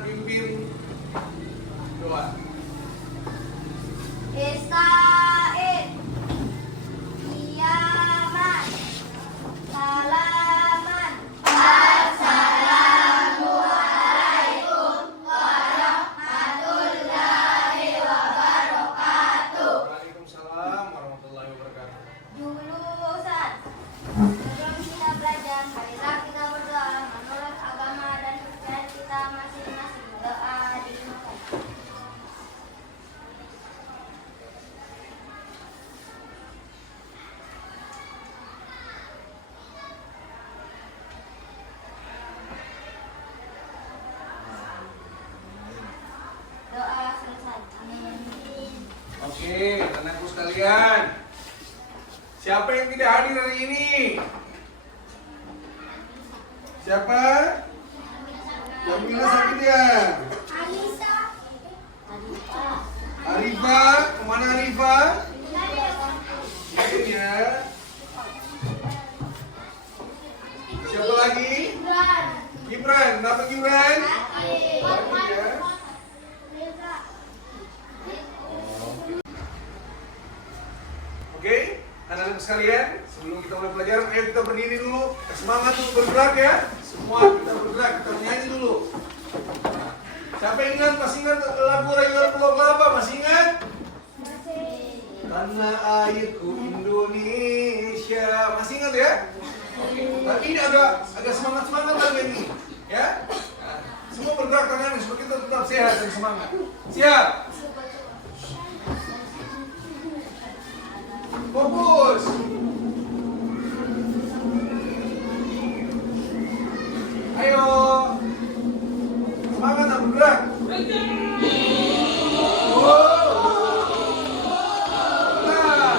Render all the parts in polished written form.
pimpin doa. Istain, Iyaman, Salaman, Assalamualaikum warahmatullahi wabarakatuh. Waalaikumsalam warahmatullahi wabarakatuh. Julusan sebelum kita belajar, marilah kita berdoa menurut agama dan kepercayaan kita masing-masing. Doa dimulai. Doa selesai. Amin. Oke, anakku sekalian. Siapa yang tidak hadir hari ini? Siapa? Jamila sakit ya? Alisa. Arifa, kemana Arifa? Ini ya. Siapa lagi? Gibran, kenapa Gibran? Lagi ya. Oke, anak-anak sekalian, sebelum kita mulai pelajaran, ayo kita berdiri dulu. Semangat untuk bergerak ya. Semua kita bergerak, kita menyanyi dulu. Siapa yang ingat? Masih ingat lagu Rayuan Pulau Kelapa? Masih ingat? Tanah airku Indonesia. Masih ingat ya? Oke, tapi ini agak semangat-semangat lagi ini, ya. Nah, semua bergerak tangannya supaya kita tetap sehat dan semangat. Siap? Fokus. Ayo. Semangat dan bergerak. Wow. Nah.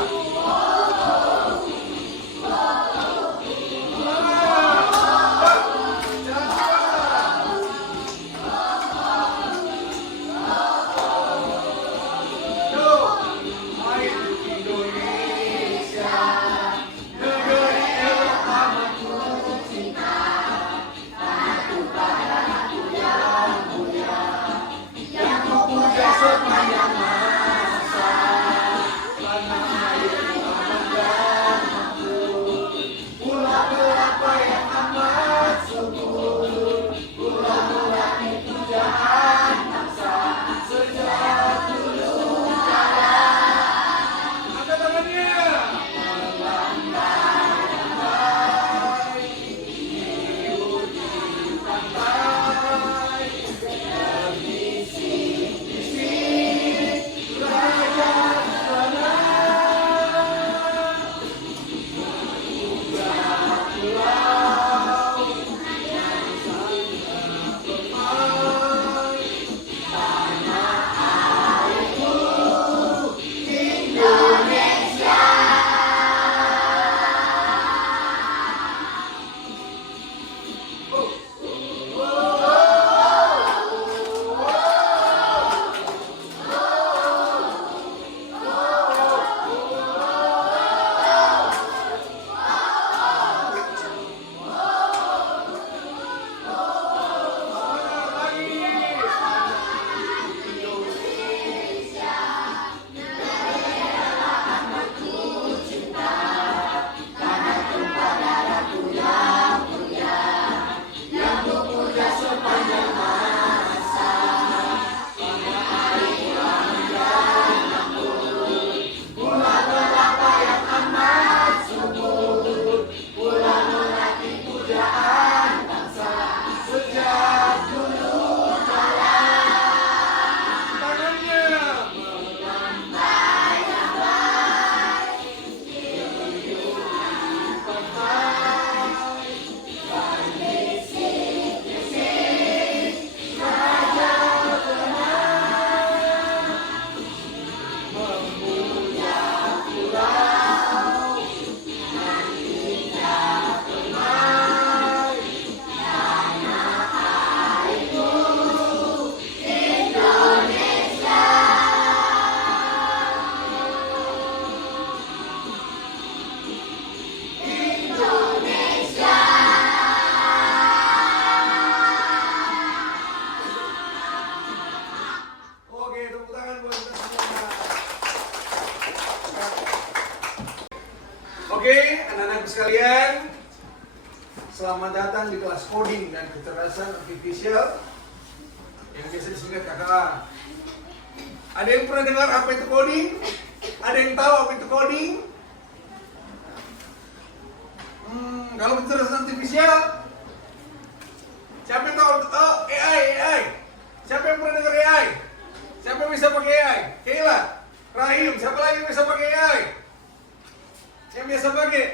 Yang sekalian, selamat datang di kelas coding dan kecerdasan artifisial yang biasa disingkat KKA. Ada yang pernah dengar apa itu coding? Ada yang tahu apa itu coding? Kalau kecerdasan artifisial, siapa yang tahu? Oh, AI. Siapa yang pernah dengar AI? Siapa yang bisa pakai AI? Keila, Rahim, siapa lagi yang bisa pakai AI? Yang biasa pakai?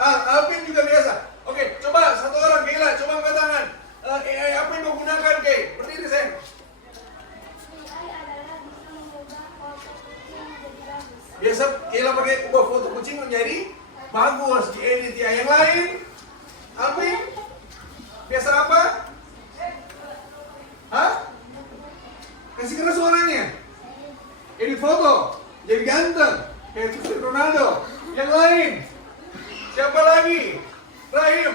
Alvin juga biasa. Oke, coba satu orang, Keila, coba angkat tangan. AI apa yang kau gunakan, Kei? Berdiri, sayang. AI adalah bisa mengubah foto kucing menjadi bagus. Biasa Keila pakai ubah foto kucing menjadi bagus, diedit ya. Yang lain? Alvin? Biasa apa? Hah? Kasih keras suaranya. Edit foto, jadi ganteng, kayak Cristiano Ronaldo. Yang lain? Siapa lagi? Rahim?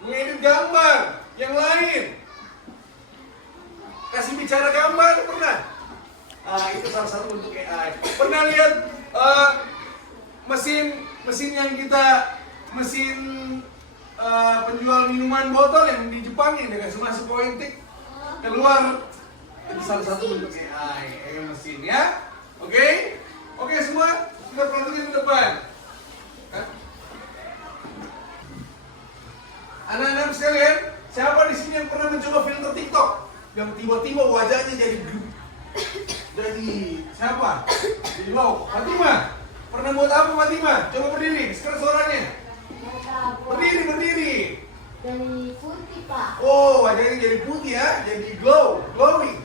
Mengedit gambar. Yang lain? Kasih bicara gambar, pernah? Itu salah satu bentuk AI. Pernah lihat mesin yang kita penjual minuman botol yang di Jepang yang dikasih masuk pointik keluar, itu salah satu bentuk AI mesin ya. Oke semua kita perhatikan ke depan. Anak-anak sekalian, siapa di sini yang pernah mencoba filter TikTok yang tiba-tiba wajahnya jadi siapa? Jadi wow. Fatima, pernah buat apa Fatima? Coba berdiri, sekarang suaranya. Berdiri. Dari putih, Pak. Oh, wajahnya jadi putih ya, jadi glowing.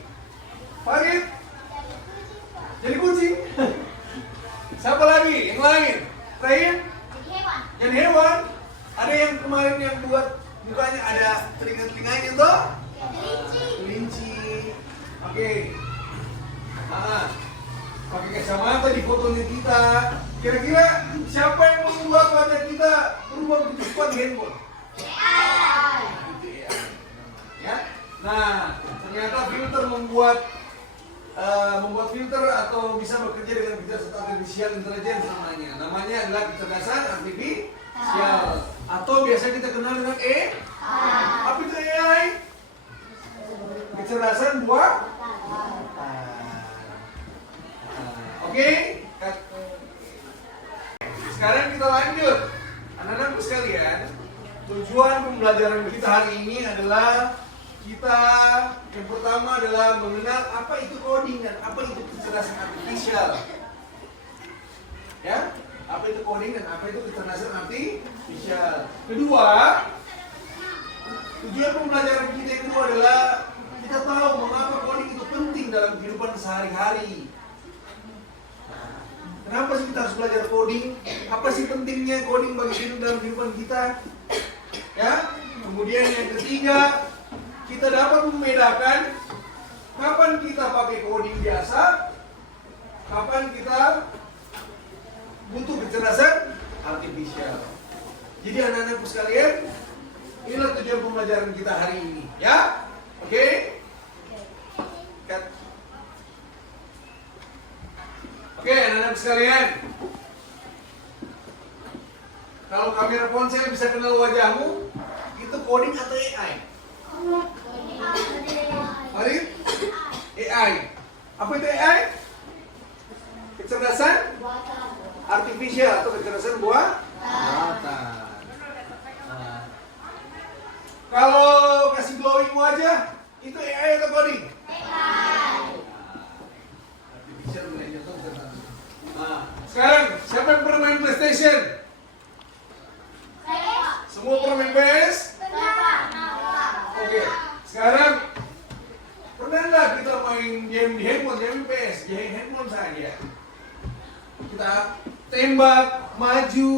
Farid, jadi kucing. Siapa lagi? Yang lain? Rahim? Jadi hewan. Jadi hewan. Ada yang kemarin yang buat mukanya ada telinga-telinganya tuh? Kelinci. Oke. Pakai kacamata di fotonya kita. Kira-kira siapa yang membuat wajah kita berubah begitu cepat di handphone? AI. Ya. Nah, ternyata filter membuat filter atau bisa bekerja dengan kecerdasan artificial intelligence namanya. Namanya adalah kecerdasan artificial atau biasa kita kenal dengan Apa itu AI? Kecerdasan buatan. Oke. Sekarang kita lanjut. Anak-anakku sekalian, tujuan pembelajaran kita hari ini adalah kita yang pertama adalah mengenal apa itu coding dan apa itu kecerdasan artifisial. Ya, apa itu coding dan apa itu kecerdasan artifisial. Kedua, tujuan pembelajaran kita itu adalah kita tahu mengapa coding itu penting dalam kehidupan sehari-hari. Kenapa sih kita harus belajar coding? Apa sih pentingnya coding bagi hidup dalam kehidupan kita? Ya. Kemudian yang ketiga, kita dapat membedakan kapan kita pakai coding biasa, kapan kita butuh kecerdasan artifisial. Jadi anak-anakku sekalian, inilah tujuan pembelajaran kita hari ini, ya? Oke? Oke, anak-anak sekalian. Kalau kamera ponsel bisa kenal wajahmu, itu coding atau AI? Farid? AI. Apa itu AI? Kecerdasan artifisial atau kecerdasan buatan. Kalau kasih glowing wajah, itu AI atau coding? Sekarang, siapa yang pernah main PlayStation? Semua pernah main PS? Oke. Sekarang, pernah nggak kita main game di handphone, game PS? Di handphone saja. Kita tembak, maju,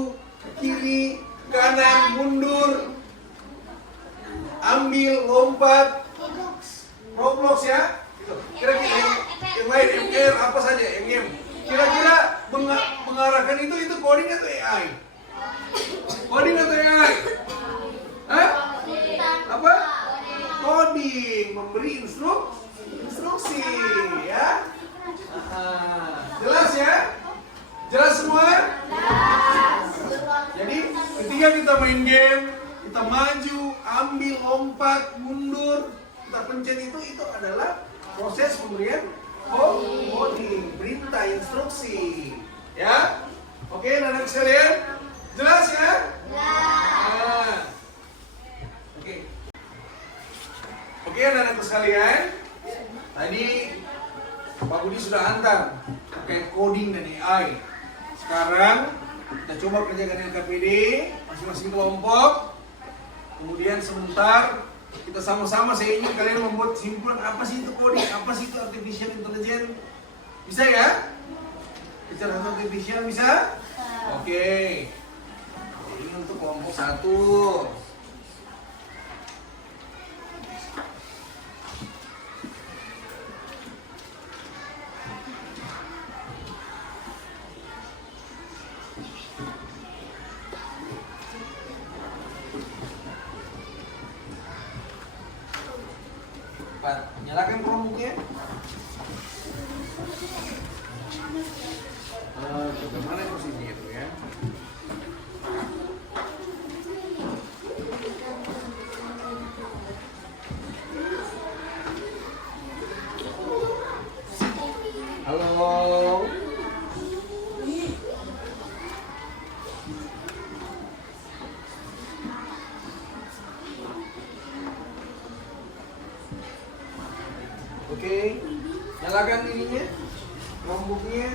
ke kiri, kanan, mundur, ambil, lompat, Roblox ya. Kira-kira yang lain, MR, apa saja, MM. Kira-kira mengarahkan itu coding atau AI? Coding atau AI? Hah? Apa? Coding, memberi instruksi ya. Jelas ya? Jelas semua? Jadi ketika kita main game, kita maju, ambil, lompat, mundur, kita pencet itu adalah proses pemberian coding, perintah, instruksi. Ya? Oke, anak-anak sekalian? Jelas ya? Nah. Oke, anak-anak sekalian. Tadi Pak Budi sudah hantar pakai coding dan AI. Sekarang kita coba kerjakan LKPD masing-masing kelompok. Kemudian sebentar kita sama-sama, saya ingin kalian membuat simpulan apa sih itu coding, apa sih itu artificial intelligence. Bisa ya? Bicara artificial bisa? Oke. Ini untuk kelompok 1. Nyalakan Chromebook-nya. Bagaimana posisinya itu ya? Halo. Oke, nyalakan ininya, Chromebook-nya.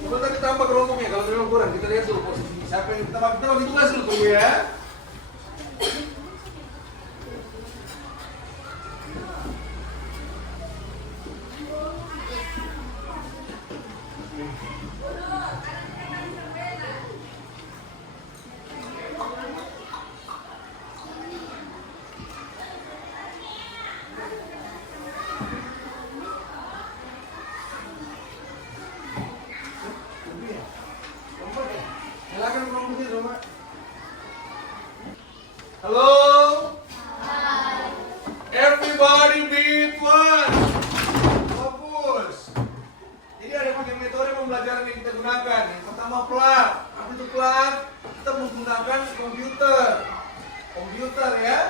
Coba kita tambah Chromebook-nya, kalau memang kurang, kita lihat dulu posisi. Siapa yang kita bagi tugas dulu ya. Nyalakan Chromebook-nya coba. Halo. Everybody be one. Fokus. Jadi ada banyak metode pembelajaran yang kita gunakan. Yang pertama plug. Apa itu plug? Kita menggunakan komputer ya.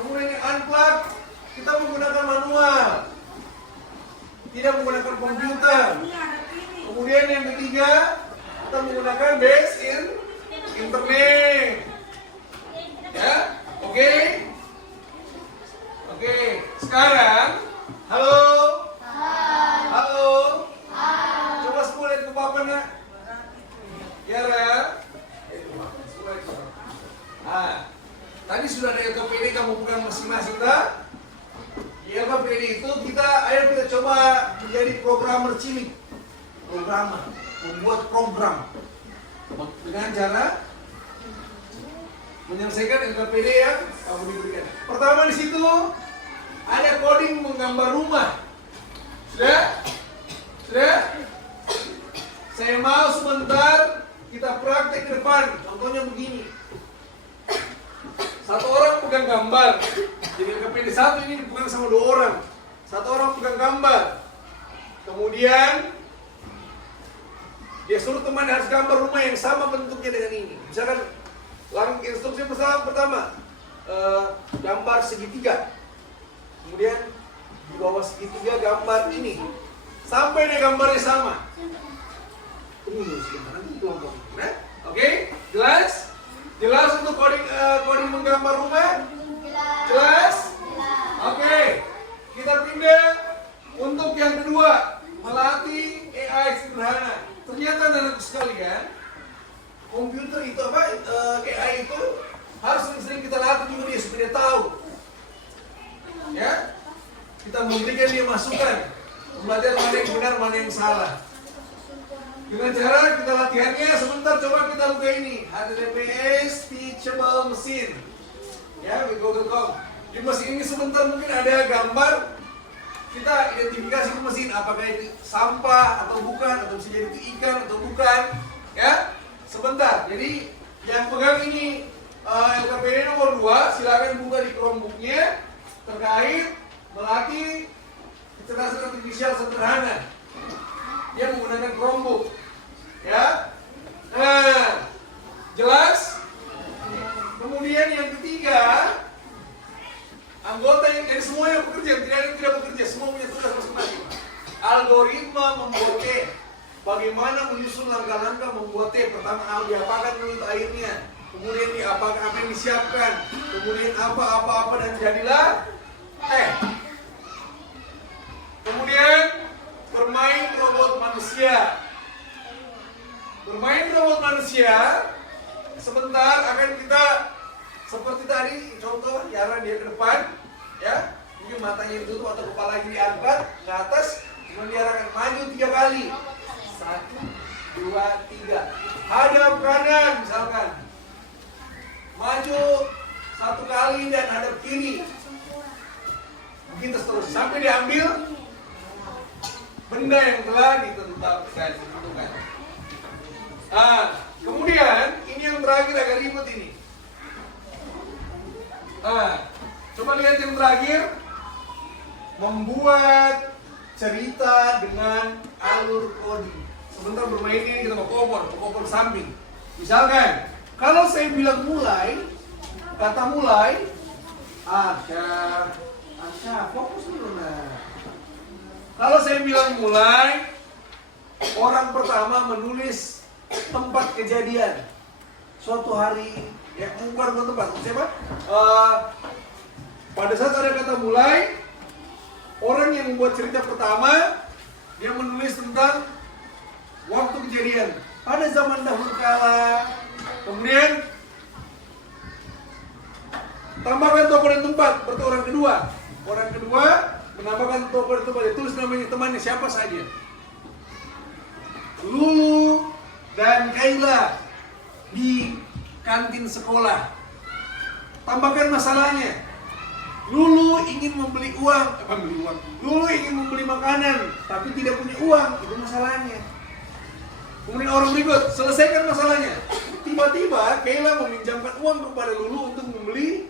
Kemudian yang unplug, kita menggunakan manual, tidak menggunakan komputer. Kemudian yang ketiga, kita menggunakan base in internet. Ya, oke? Oke, sekarang, halo? Halo? Coba semua lihat ke Bapak nak. Ya, Ra? Tadi sudah ada LKPD, kamu pegang masing-masing tak? Di LKPD itu ayo kita coba menjadi programmer cilik. Membuat program dengan cara menyelesaikan LKPD yang kamu diberikan. Pertama di situ ada coding menggambar rumah. Sudah? Saya mau sebentar kita praktek ke depan. Contohnya begini. Satu orang pegang gambar. Jadi LKPD 1 ini dipegang sama 2 orang. Satu orang pegang gambar. Kemudian dia suruh teman harus gambar rumah yang sama bentuknya dengan ini. Misalkan instruksi pertama gambar segitiga. Kemudian di bawah segitiga gambar ini. Sampai dia gambarnya sama. Tunggu sebentar nanti kelompok. Nah, oke? Jelas? Jelas untuk coding menggambar rumah? Jelas? Oke. Kita pindah untuk yang kedua, melatih AI sederhana. Ternyata anak sekalian, komputer itu AI itu harus sering-sering kita latih juga dia supaya dia tahu. Ya, kita memberikan dia masukan, belajar mana yang benar, mana yang salah. Dengan cara kita latihannya sebentar, coba kita buka ini HTTPS Teachable Machine. Ya, di Google.com. Di mesin ini sebentar mungkin ada gambar. Kita identifikasi ke mesin apakah itu sampah atau bukan, atau bisa jadi itu ikan atau bukan. Ya, sebentar. Jadi yang pegang ini LKPD nomor 2, silakan buka di Chromebook-nya terkait melatih kecerdasan artifisial sederhana. dia menggunakan Chromebook. Ya. Nah, jelas? Kemudian yang ketiga, anggota yang dari semua yang bekerja, tidak ada yang tidak bekerja, semua punya tugas masing-masing. Algoritma membuat teh. Bagaimana menyusun langkah-langkah membuat teh? Pertama, diapakan dulu airnya. Kemudian diapakan apa yang disiapkan. Kemudian apa dan jadilah teh. Kemudian bermain robot manusia. Bermain robot manusia sebentar akan kita seperti tadi contoh Yara dia ke depan, ya mungkin matanya ditutup atau kepalanya diangkat ke atas, kemudian dia akan maju 3 kali, 1, 2, 3, hadap kanan misalkan, maju 1 kali dan hadap kiri, begitu seterusnya sampai diambil benda yang telah ditentukan. Kemudian ini yang terakhir agak ribet ini. Coba lihat yang terakhir, membuat cerita dengan alur coding. Sebentar bermain ini kita mau kopor samping. Misalkan, kalau saya bilang mulai, kata mulai, Asya, fokus dulu nah. Kalau saya bilang mulai, orang pertama menulis tempat kejadian. Suatu hari, ya bukan tempat, siapa? Pada saat ada kata mulai, orang yang membuat cerita pertama, dia menulis tentang waktu kejadian pada zaman dahulu kala. Kemudian tambahkan toko dan tempat, berarti orang kedua. Orang kedua menambahkan toko dan tempat, dia tulis namanya temannya siapa saja. Lulu dan Kaila di kantin sekolah. Tambahkan masalahnya. Lulu ingin membeli uang. Lulu ingin membeli makanan, tapi tidak punya uang. Itu masalahnya. Kemudian orang berikut, selesaikan masalahnya. Tiba-tiba Kaila meminjamkan uang kepada Lulu untuk membeli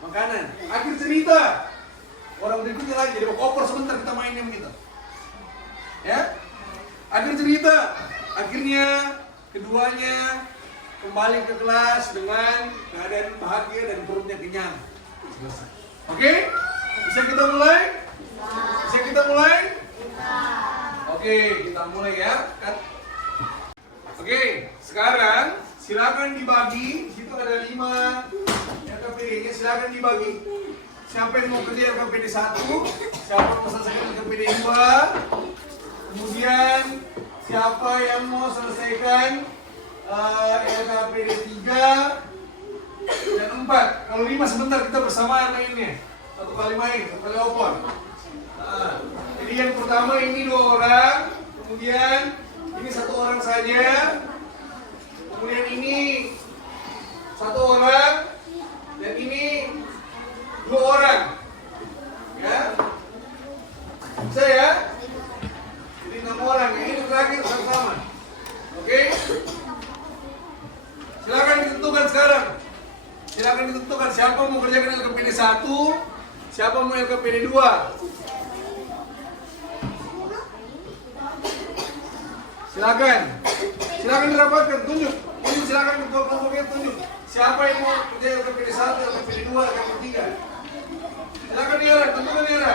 makanan. Akhir cerita. Orang berikutnya lagi, jadi koper sebentar kita mainin gitu. Ya. Akhir cerita. Akhirnya keduanya kembali ke kelas dengan keadaan bahagia dan perutnya kenyang. Selesai. Oke? Bisa kita mulai? Bisa kita mulai? Oke, kita mulai ya. Oke, sekarang silakan dibagi. Di situ ada 5 LKPD-nya, silakan dibagi. Siapa yang mau kerja LKPD 1? Siapa yang mau selesaikan LKPD 2? Kemudian siapa yang mau selesaikan LKPD 3 dan 4. Kalau 5 sebentar kita bersamaan mainnya. 1 kali main, 1 kali opor. Jadi yang pertama ini 2 orang, kemudian ini 1 orang saja, kemudian ini 1 orang, dan ini 2 orang. Ya, bisa ya? Jadi 6 orang. Ini terakhir sama-sama. Oke? Silakan ditentukan sekarang. Silakan ditentukan siapa mau kerjakan LKPD 1, siapa mau LKPD 2. Silakan. Silakan dirapatkan, tunjuk. Tunjuk silakan ketua-ketuanya tunjuk. Siapa yang mau kerja LKPD 1, LKPD 2, LKPD 3. Silakan Yara, tentukan Yara.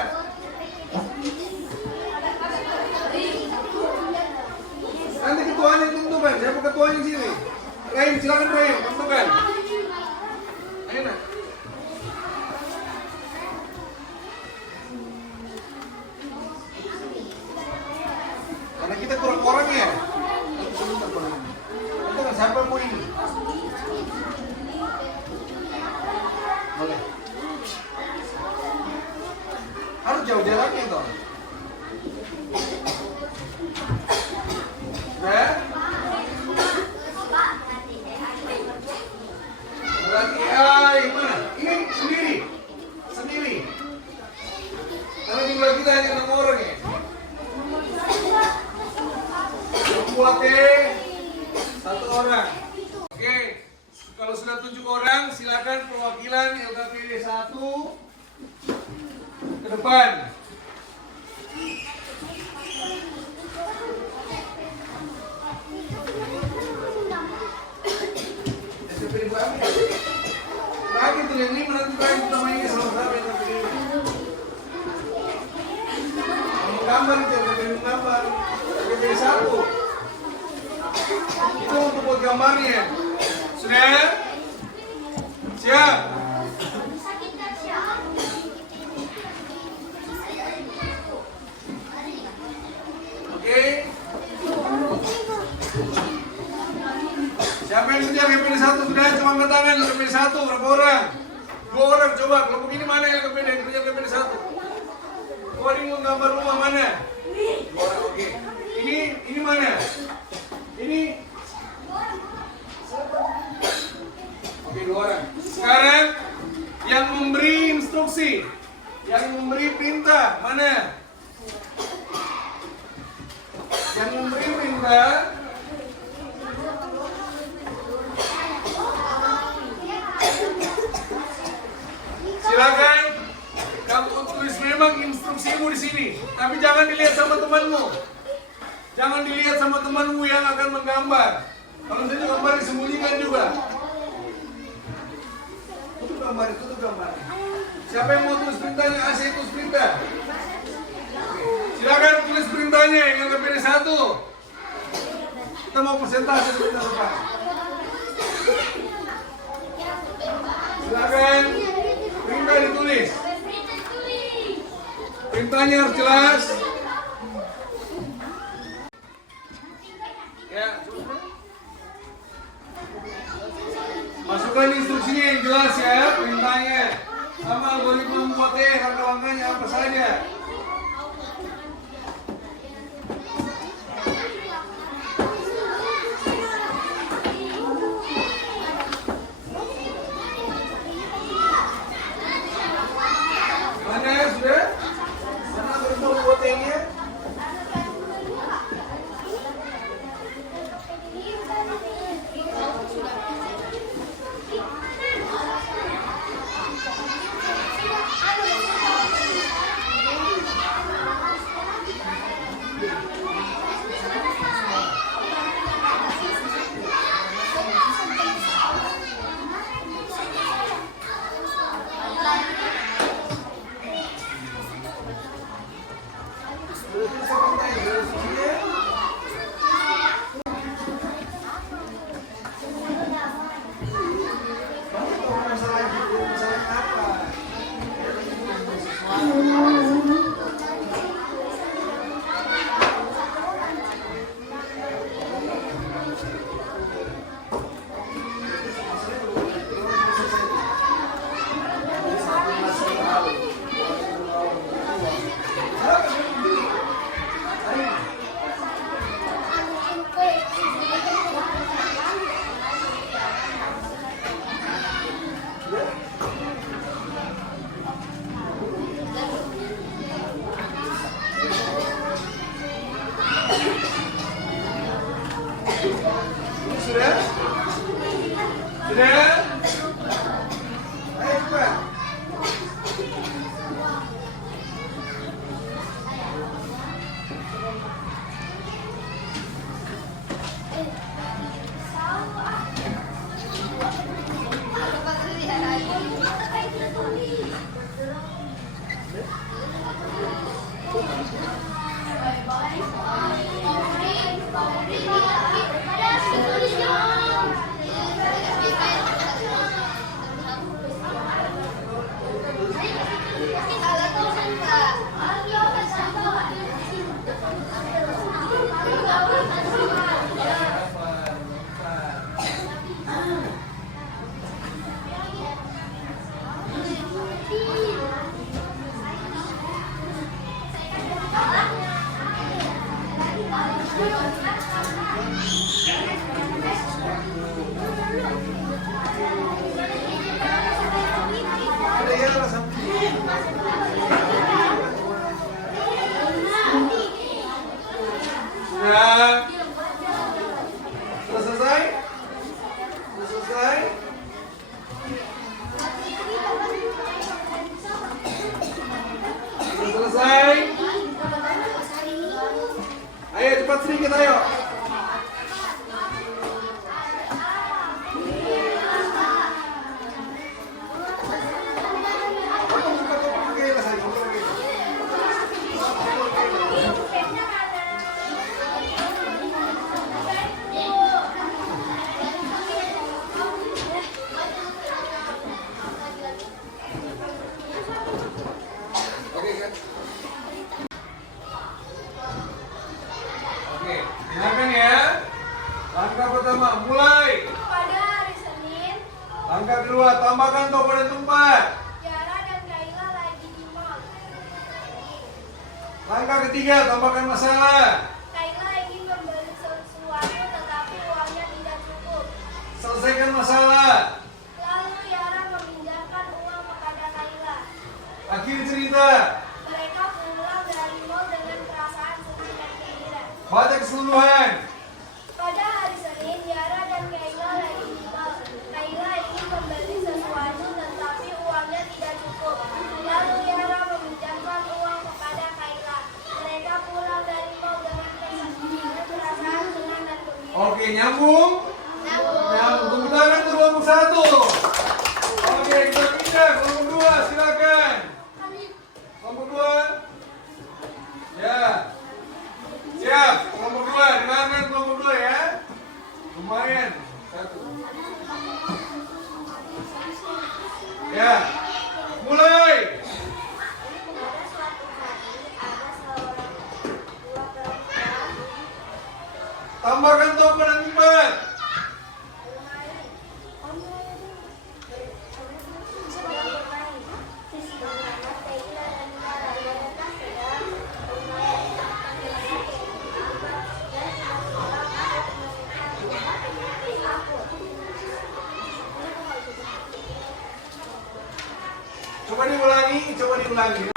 Nanti ketuanya tentukan, siapa ketuanya di sini? Rahim, silakan Rahim, tentukan. Ayo nak. Karena kita kurang orang ya. Tentukan siapa mau ini? Boleh. Harus jauh jaraknya toh. Nah. Berarti gimana? Ini sendiri. Karena jumlah kita hanya 6 orang ya. Membuatnya 1 orang. Oke, kalau sudah 7 orang, silakan perwakilan LKPD 1 ke depan. yang ini menentukan pertama ini sama-sama yang terpilih. Menggambar itu, menggambar. Pilih satu. Itu untuk buat gambarnya. Sudah? Siap? Oke. Siapa yang kejar yang pilih satu? Sudah, cuma angkat tangan yang pilih satu. Berapa orang? 2 orang, coba. Kelompok ini mana yang kepilih? Yang kejar yang pilih satu. Kau ini mau gambar rumah mana? 2 orang, oke. Ini mana? Ini? Oke, 2 orang. Sekarang yang memberi instruksi, yang memberi perintah mana? Yang memberi perintah. Silakan kamu tulis memang instruksimu di sini, tapi jangan dilihat sama temanmu. Jangan dilihat sama temanmu yang akan menggambar. Kalau saya gambar disembunyikan juga. Tutup gambar, tutup gambar. Siapa yang mau tulis perintahnya? Asik tulis perintah. Silakan tulis perintahnya yang lebih 1. Kita mau persentase sebentar Pak. Silakan perintah ditulis. Perintahnya harus jelas. Ya, masukkan instruksinya yang jelas ya, perintahnya. Sama algoritma membuatnya, langkah-langkahnya apa saja. Mana ya sudah? Mana algoritma membuatnya? Sudah? Sudah? Ayo cepat. Sudah? Sudah selesai? Sudah selesai? Sudah selesai? Ayo cepat sedikit ayo. Langkah ketiga, tambahkan masalah. Kaila ingin membeli sesuatu tetapi uangnya tidak cukup. Selesaikan masalah. Lalu Yara meminjamkan uang kepada Kaila. Akhir cerita. Mereka pulang dari mall dengan perasaan sedih dan gembira. Baca keseluruhan. Pada hari Senin, Yara dan Kaila lagi di mall. Kaila ingin membeli sesuatu tetapi uangnya tidak cukup. Lalu Yara meminjamkan uang kepada Kaila. Mereka pulang dari mall dengan perasaan senang dan gembira. Oke, nyambung. Nyambung. Tepuk tangan untuk kelompok 1. Oke, kita pindah kelompok 2. Silakan. Kelompok 2. Ya. Siap. Kelompok 2. Dengarkan kelompok 2 ya. Lumayan. 1. Ya. Mulai. Pada suatu hari, ada seorang dua perempuan Tambahkan toko dan tempat. Coba diulangi.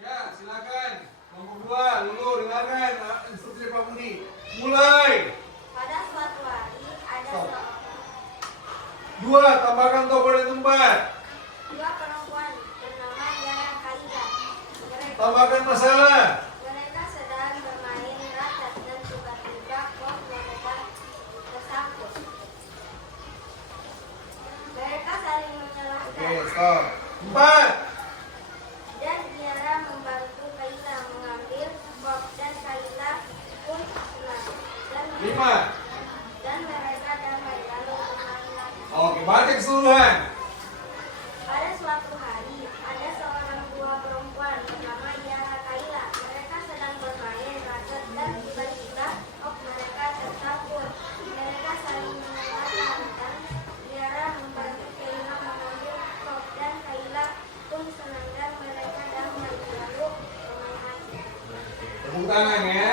Ya, silakan. Kelompok 2, Lulu dengarkan instruksi Pak Budi. Mulai. Pada suatu hari ada Stop. 2, tambahkan toko dan tempat. dua perempuan bernama Yara Kaila. Tambahkan masalah. Mereka sedang bermain raket dan tiba-tiba bom meledak tersangkut. Mereka saling menyalahkan Oke, stop. 4. dan Yara membantu Kaila mengambil bom dan Kaila pun senang dan mereka damai lalu bermain lagi. Oke, baca keseluruhan. Pada suatu hari, ada seorang dua perempuan bernama Yara Kaila. Mereka sedang bermain raket dan tiba-tiba mereka tersangkut. Mereka saling menyalahkan dan Yara membantu Kaila mengambil kop dan Kaila pun senang dan mereka damai lalu bermain lagi. Tepuk tangan ya.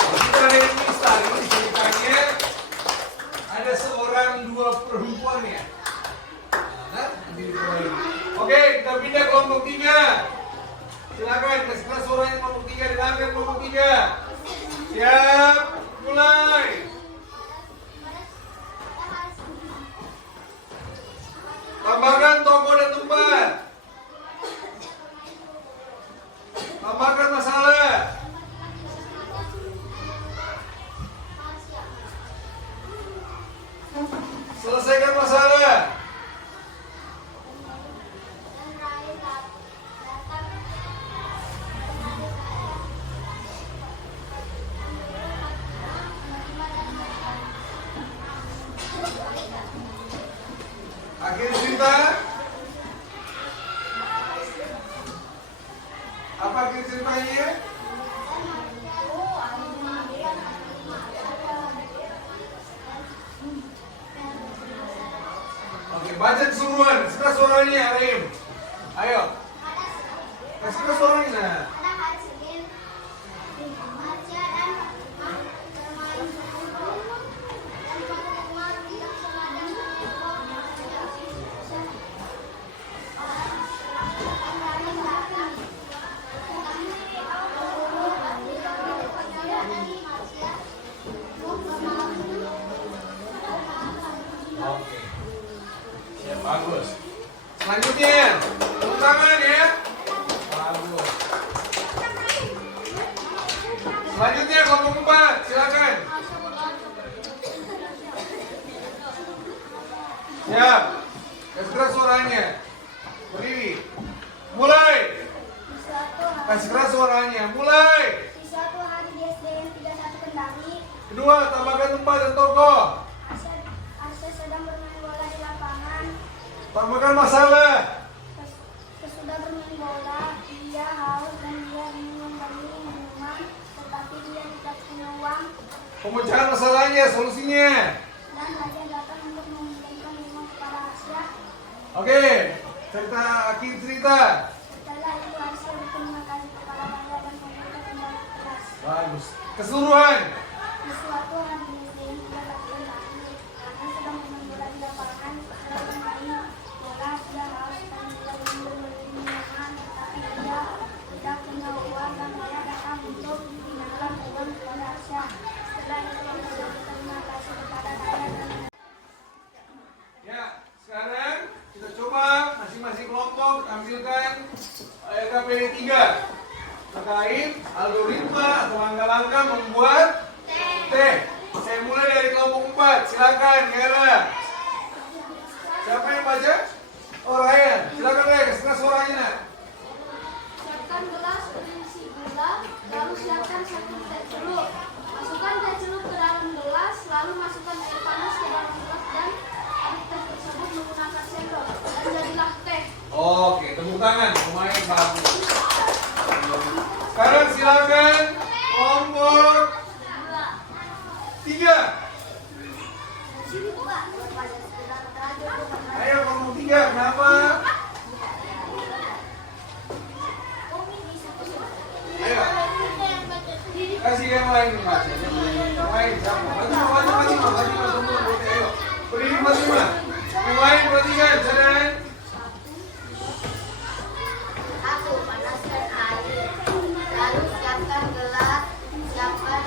Kita ada ini tadi ceritanya ada seorang dua perempuan ya. Nah, oke, kita pindah kelompok 3. Silakan kasih kelas suaranya kelompok 3, dengarkan kelompok 3. Siap, mulai. Tambahkan toko dan tempat. Tambahkan masalah. Selesaikan masalah. Dan Raila datang Akhir cerita. Apa akhir ceritanya? Oke, baca keseluruhan. Sekarang suaranya, Arim. Ayo. Kasih suaranya. Nah. Pada hari Senin, Macia dan Mak bermain sepuluh dan pada rumah tidak sengaja Oke. Ya, bagus. Selanjutnya, tepuk tangan ya. Bagus. Selanjutnya kelompok 4, silakan. Siap. Kasih keras suaranya. Berdiri. Mulai. Kasih keras suaranya. Mulai. Di suatu hari di SDN 31 Kendari, Kedua, tambahkan tempat dan toko. Arsyad sedang bermain bola di lapangan. Tambahkan masalah. Sesudah bermain bola, dia haus dan dia ingin membeli minuman, tetapi dia tidak punya uang Pemecahan masalahnya, solusinya. dan raja datang untuk meminjamkan minuman kepada Arsyad. Oke, cerita akhir cerita. Keseluruhan. Di suatu hari musim laki-laki karena sedang bermain bola di lapangan setelah bermain bola dia haus dan tidak membeli minuman, tetapi dia tidak punya uang dan dia datang untuk dipindahkan uang kepada Asya. Setelah itu dia berterima kasih kepada ayah dan Ya, sekarang kita coba masing-masing kelompok tampilkan KPD 3 terkait algoritma atau langkah-langkah membuat teh. Saya mulai dari kelompok 4. Silakan, Hera. Siapa yang baca? Oh, Ryan. Silakan, Ryan. Kasih suaranya. siapkan gelas berisi gula, lalu siapkan satu teh celup. Masukkan teh celup ke dalam gelas, lalu masukkan air panas ke dalam gelas dan aduk teh tersebut menggunakan sendok. Dan jadilah teh. Oke, tepuk tangan. Lumayan bagus. Sekarang silakan kelompok 3. Ayo kelompok 3. Kenapa? Ayo. Kasih yang lain baca. Yang lain siapa? Fatimah. Ayo. Berdiri Fatimah. Yang lain perhatikan, saudara. Satu, panaskan air. Lalu siapkan gelas, siapkan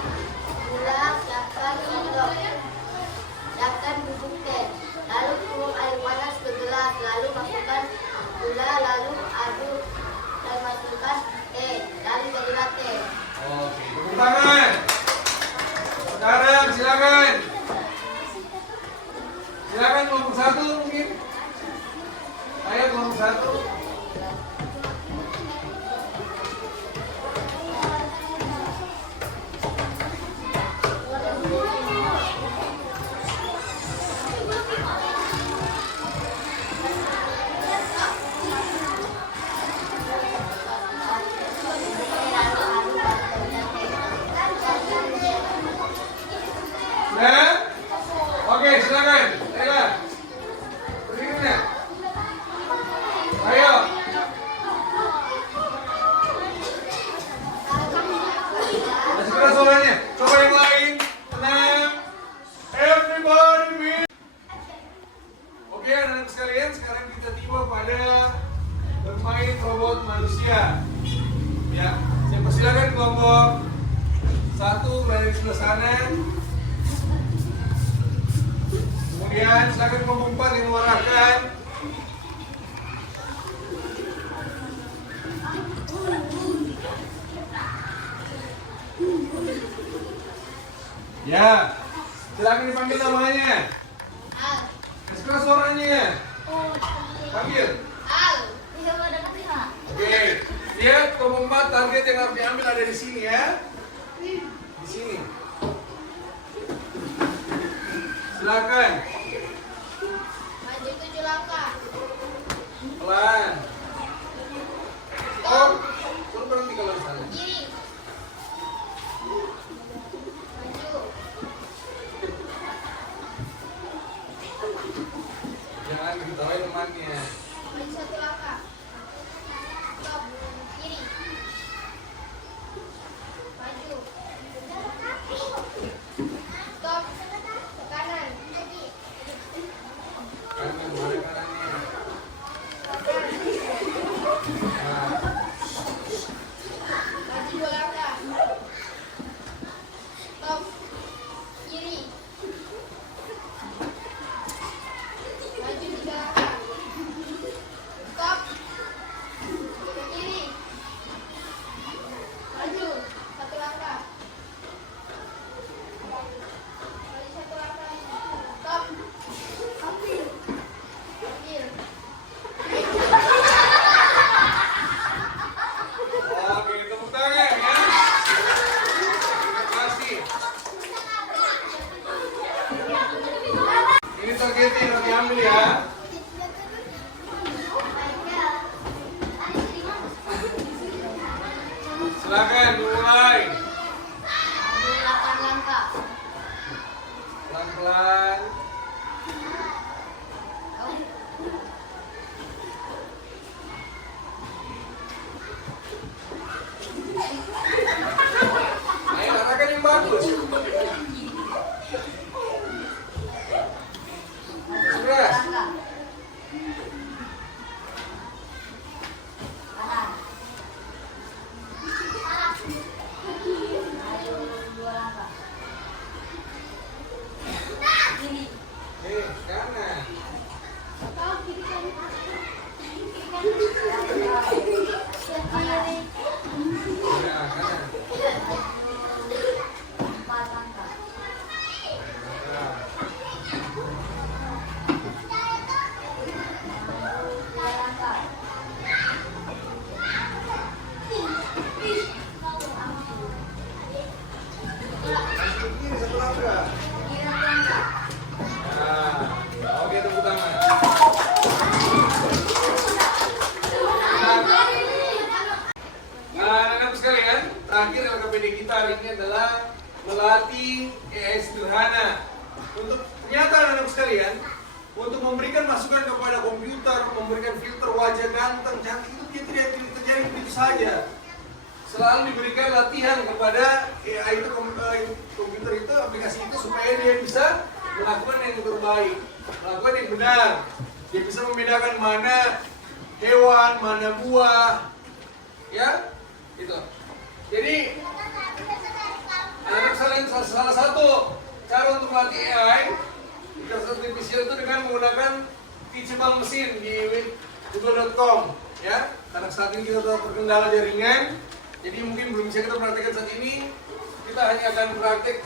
gula, siapkan sendok, siapkan bubuk teh. Lalu tuang air panas ke gelas, lalu masukkan gula, lalu aduk dan masukkan teh. Lalu jadilah teh. Oke, tepuk tangan. Sekarang silakan. Silakan kelompok 1 mungkin. Ayo kelompok 1. Nah, oke silakan. Ayo. Berdiri. Ayo. Masih keras suaranya. Coba yang lain. Tenang. Everybody be. Oke, anak-anak sekalian, sekarang kita tiba pada bermain robot manusia. Ya, saya persilakan kelompok 1 berada di sebelah sana. Kemudian silakan kelompok 4 yang mengarahkan. Ya, silakan dipanggil namanya. Al. Sekarang suaranya. Panggil. Al. Iya, ada ketiga. Oke, lihat kelompok 4 target yang harus diambil ada di sini ya. Di sini. Silakan. Maju 7 langkah. Pelan. Oh, suruh berhenti kalau di sana. Kiri. Maju. Jangan diketawain temannya. Maju 1 langkah. Stop. Kiri. Maju. Stop. Ke kanan. Kanan, boleh kanannya. Nah, Maju 2 langkah. Stop. Kiri. Maju 3 langkah. Stop. Ke kiri. Maju 1 langkah. Maju 1 langkah. Stop. Ambil. oke, tepuk tangan ya. Terima kasih. Ini targetnya yang harus diambil ya. Silakan dimulai. 8 langkah. Pelan-pelan. Ayo, katakan yang Ya, kanan. Kiri satu langkah. Nah, oke tepuk tangan. Anak-anak sekalian, terakhir LKPD kita hari ini adalah melatih AI sederhana. Untuk ternyata anak-anak sekalian, untuk memberikan masukan kepada komputer, memberikan filter wajah ganteng, cantik itu tidak terjadi begitu saja. Selalu diberikan latihan kepada AI itu, komputer itu, aplikasi itu supaya dia bisa melakukan yang terbaik, melakukan yang benar. Dia bisa membedakan mana hewan, mana buah, ya, gitu. Jadi, anak-anak sekalian salah satu cara untuk melatih AI intelligence artificial itu dengan menggunakan teachable mesin di google.com, ya. Karena saat ini kita terkendala jaringan. Jadi mungkin belum bisa kita praktekkan saat ini. Kita hanya akan praktek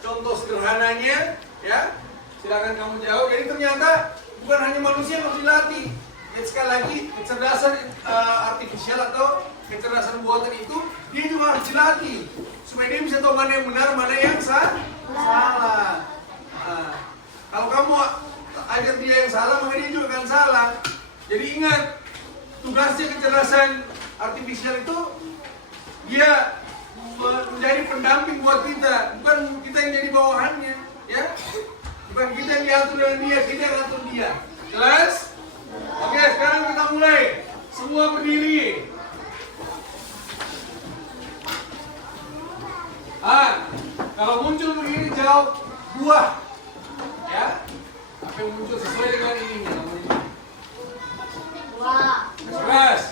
contoh sederhananya, ya. Silakan kamu jawab. Jadi ternyata bukan hanya manusia yang harus dilatih. Dan sekali lagi kecerdasan artifisial atau kecerdasan buatan itu dia juga harus dilatih supaya dia bisa tahu mana yang benar, mana yang salah. Nah, kalau kamu ajar dia yang salah, maka dia juga akan salah. Jadi ingat, tugasnya kecerdasan artifisial itu dia menjadi pendamping buat kita, bukan kita yang jadi bawahannya, ya. Bukan kita yang diatur dengan dia, kita yang atur dia. Jelas? Oke, sekarang kita mulai. Semua berdiri. Kalau muncul begini jawab buah, ya. Apa yang muncul sesuai dengan ini namanya? Buah. Keras.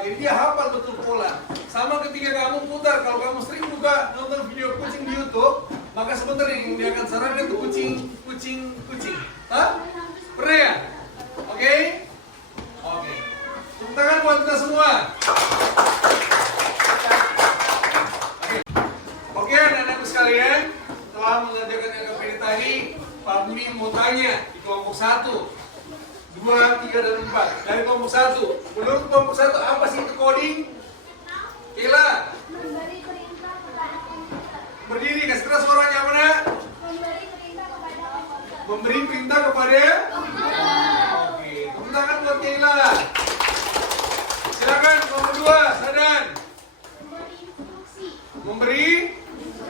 Jadi dia hafal betul pola. Sama ketika kamu putar, kalau kamu sering buka nonton video kucing di YouTube, maka sebentar yang dia akan sarankan itu kucing. Hah? Pernah ya? Oke? Oke. Tepuk tangan buat kita semua. Oke, anak-anakku sekalian, telah mengerjakan LKPD tadi, Pak Budi mau tanya di kelompok 1. 2, 3, dan 4. Dari kelompok 1. Menurut kelompok 1 apa sih itu coding? Kila. Memberi perintah kepada komputer. Berdiri, kasih keras suaranya mana? Memberi perintah kepada komputer. Memberi perintah kepada Komputer. Oke, tepuk tangan buat Kila. Silakan kelompok 2, Sadan. Memberi instruksi. Memberi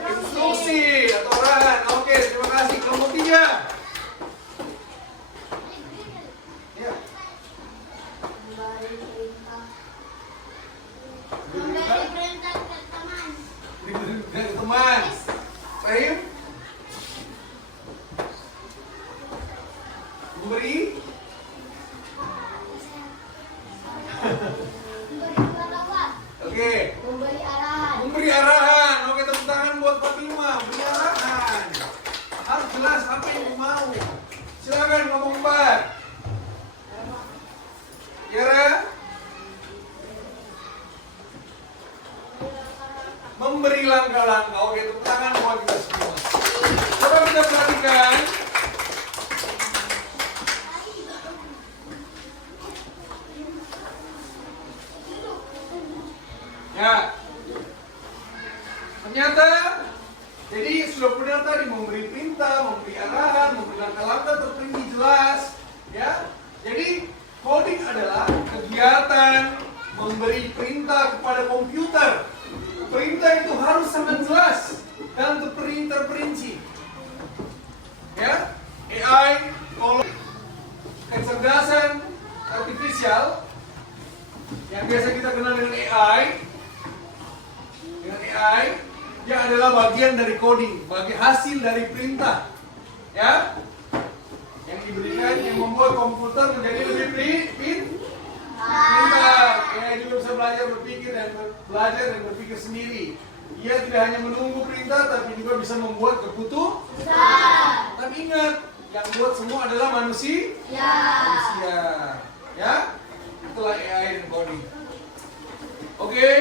instruksi atau arahan. Oke, terima kasih. Kelompok 3. Ya. Memberi perintah ke teman. Dari teman. Fahim? Memberi Memberi perawat. Oke. Memberi arahan. Memberi arahan. Oke, tepuk tangan buat Fatima. Beri arahan. Harus jelas apa yang kamu mau. Silakan ngomong 4. Yara. Memberi langkah-langkah. Oke, tepuk tangan buat kita semua. Coba kita perhatikan. Ya. Ternyata jadi sudah benar tadi memberi perintah, memberi arahan, memberi langkah-langkah terperinci jelas, ya. Jadi coding adalah kegiatan memberi perintah kepada komputer. Perintah itu harus sangat jelas dan terperinci. Ya, AI, kalau kecerdasan artifisial yang biasa kita kenal dengan AI, Dia adalah bagian dari coding, bagi hasil dari perintah. Ya, yang diberikan, yang membuat komputer menjadi lebih pintar. Ya, juga bisa belajar berpikir dan belajar dan berpikir sendiri. Ia tidak hanya menunggu perintah, tapi juga bisa membuat keputusan. Tapi ingat, yang buat semua adalah manusia. Ya, itulah AI dan coding. Oke.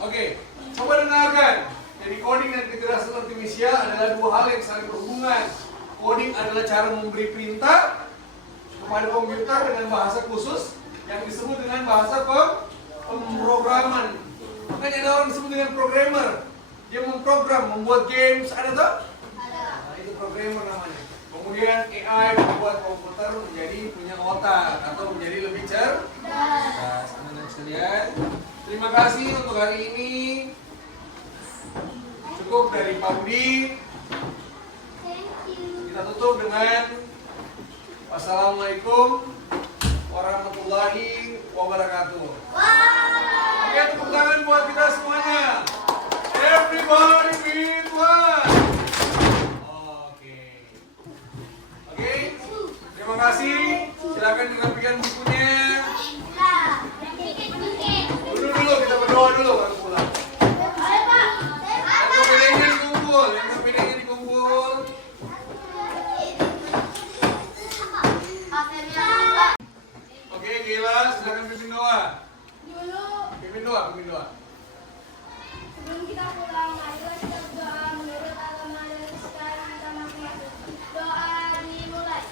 Oke, coba dengarkan. Jadi coding dan kecerdasan artifisial adalah dua hal yang saling berhubungan. Coding adalah cara memberi perintah kepada komputer dengan bahasa khusus yang disebut dengan bahasa pemrograman. Makanya ada orang disebut dengan programmer. Dia memprogram, membuat games, ada tuh? Ada. Nah, itu programmer namanya. Kemudian AI membuat komputer menjadi punya otak atau menjadi lebih cerdas. Anak-anak sekalian, terima kasih untuk hari ini. Cukup dari Pak Budi. Kita tutup dengan wassalamualaikum warahmatullahi wabarakatuh. Oke, tepuk tangan buat kita semuanya. Everybody be one. Oke, terima kasih. Silakan dirapikan bukunya. Dulu kita berdoa dulu baru pulang. Yang KPD-nya dikumpul, Oke, Gila, silakan pimpin doa. Pimpin doa. Sebelum kita pulang, marilah kita berdoa menurut agama dan sekarang kita masing-masing. Doa dimulai.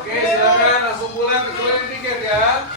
Oke, silakan langsung pulang kecuali